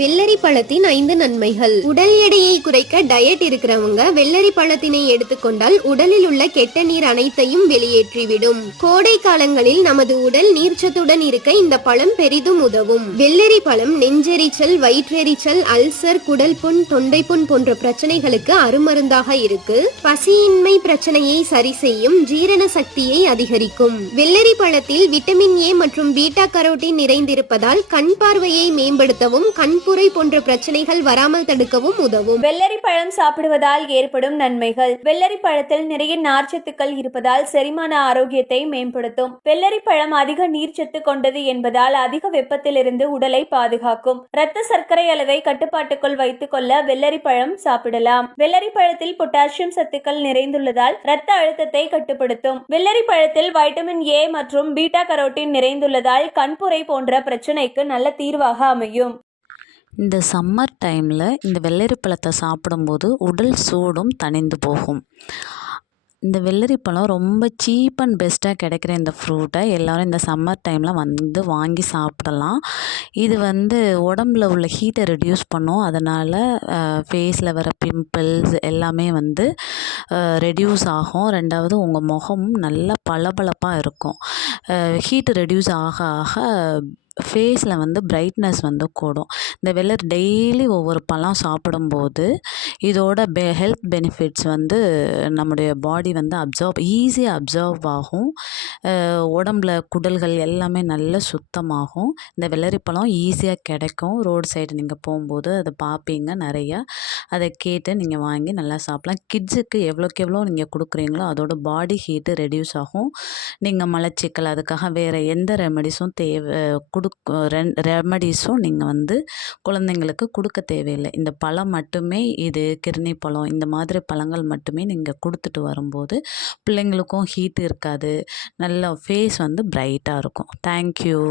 வெள்ளரி பழத்தின் 5 நன்மைகள். உடல் எடையை குறைக்க டயட் இருக்கிறவங்க வெள்ளரி பழத்தினை எடுத்துக்கொண்டால் உடலில் உள்ள கெட்ட நீர் அனைத்தையும் வெளியேற்றிவிடும். கோடை காலங்களில் நமது உடல் நீர்ச்சத்துடன் இருக்க இந்த பழம் பெரிதும் உதவும். வெள்ளரி பழம் நெஞ்செரிச்சல், வயிற்றெரிச்சல், அல்சர், குடல் புண், தொண்டை புண் போன்ற பிரச்சனைகளுக்கு அருமருந்தாக இருக்கு. பசியின்மை பிரச்சனையை சரி செய்யும், ஜீரண சக்தியை அதிகரிக்கும். வெள்ளரி பழத்தில் விட்டமின் ஏ மற்றும் பீட்டா கரோட்டின் நிறைந்திருப்பதால் கண் பார்வையை மேம்படுத்தவும் கண்புரை போன்ற பிரச்சனைகள் வராமல் தடுக்கவும் உதவும். வெள்ளரி பழம் சாப்பிடுவதால் ஏற்படும் நன்மைகள். வெள்ளரி பழத்தில் நிறைய நார்ச்சத்துக்கள் இருப்பதால் செரிமான ஆரோக்கியத்தை மேம்படுத்தும். வெள்ளரி பழம் அதிக நீர்ச்சத்து கொண்டது என்பதால் அதிக வெப்பத்திலிருந்து உடலை பாதுகாக்கும். இரத்த சர்க்கரை அளவை கட்டுப்பாட்டுக்குள் வைத்துக் கொள்ள வெள்ளரி பழம் சாப்பிடலாம். வெள்ளரி பழத்தில் பொட்டாசியம் சத்துக்கள் நிறைந்துள்ளதால் இரத்த அழுத்தத்தை கட்டுப்படுத்தும். வெள்ளரி பழத்தில் வைட்டமின் ஏ மற்றும் பீட்டா கரோட்டின் நிறைந்துள்ளதால் கண்புரை போன்ற பிரச்சனைக்கு நல்ல தீர்வாக அமையும். இந்த சம்மர் டைமில் இந்த வெள்ளரி பழத்தை சாப்பிடும்போது உடல் சூடும் தணிந்து போகும். இந்த வெள்ளரி பழம் ரொம்ப சீப் அண்ட் பெஸ்ட்டாக கிடைக்கிற இந்த ஃப்ரூட்டை எல்லோரும் இந்த சம்மர் டைமில் வந்து வாங்கி சாப்பிடலாம். இது உடம்புல உள்ள ஹீட்டை ரெடியூஸ் பண்ணும். அதனால் ஃபேஸில் வர பிம்பிள்ஸ் எல்லாமே ரெடியூஸ் ஆகும். ரெண்டாவது உங்கள் முகமும் நல்லா பளபளப்பாக இருக்கும். ஹீட்டு ரெடியூஸ் ஆக ஆக ஃபேஸில் பிரைட்னஸ் கூடும். இந்த வெள்ளரி டெய்லி ஒவ்வொரு பழம் சாப்பிடும்போது இதோட ஹெல்த் பெனிஃபிட்ஸ் நம்முடைய பாடி ஈஸியாக அப்சர்வ் ஆகும். உடம்புல குடல்கள் எல்லாமே நல்ல சுத்தமாகும். இந்த வெள்ளரி பழம் ஈஸியாக கிடைக்கும். ரோடு சைடு நீங்கள் போகும்போது அதை பார்ப்பீங்க நிறையா. அதை கேட்டு நீங்கள் வாங்கி நல்லா சாப்பிட்லாம். கிட்ஸுக்கு எவ்வளோக்கு எவ்வளோ நீங்கள் கொடுக்குறீங்களோ அதோட பாடி ஹீட்டு ரெடியூஸ் ஆகும். நீங்கள் மலச்சிக்கல் அதுக்காக வேறு எந்த ரெமடிஸும் ரெமடிஸும் நீங்கள் குழந்தைங்களுக்கு கொடுக்க தேவையில்லை. இந்த பழம் மட்டுமே, இது கிர்னி பழம், இந்த மாதிரி பழங்கள் மட்டுமே நீங்கள் கொடுத்துட்டு வரும்போது பிள்ளைங்களுக்கும் ஹீட் இருக்காது. நல்ல ஃபேஸ் பிரைட்டாக இருக்கும். தேங்க்யூ.